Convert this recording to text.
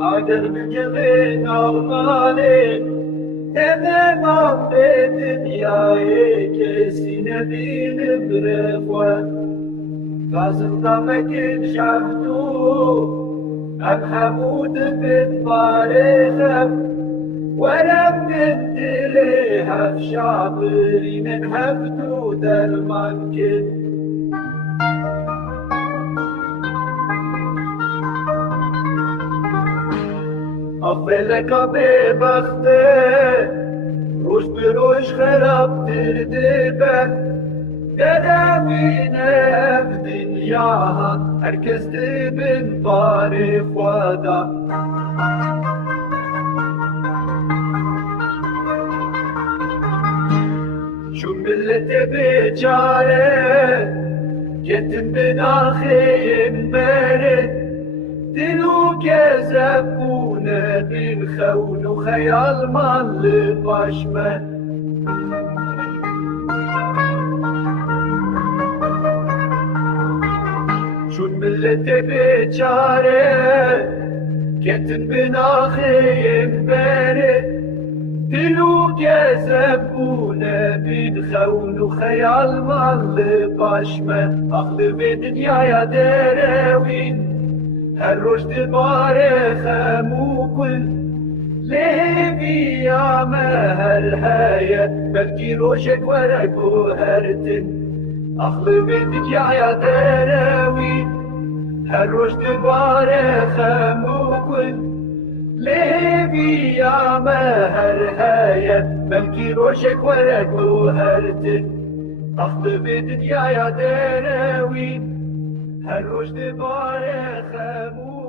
عدل بجبين أوطاني تمام بدنياي كسي نبيل برفوان قاسم ضمك شعبتو أم حمود بن طارخم ولم تدليها في شعبري من حفتو درمان كد أفلك ببختي روش بروش خراب تردبه دلابينا في دنياها أركزت بن طارق ودا شو ملت بجاره جتن بن أخي مبارد دلو كذبونا بالخون وخيال مال القشمة شو الملت بجاره كتن بناخي مبارد دلو كذبونا بالخون وخيال مال القشمة أخذ بدنيا يا دراوين هالرشد بارخ موكل ليه بيا ما هالهاية بلكي روشك ورق وهرتن أخلي بدك يا دراوي هالرشد بارخ موكل ليه بيا ما هالهاية بلكي روشك ورق وهرتن أخلي بدك يا دراوي هالرشد بارخ موكل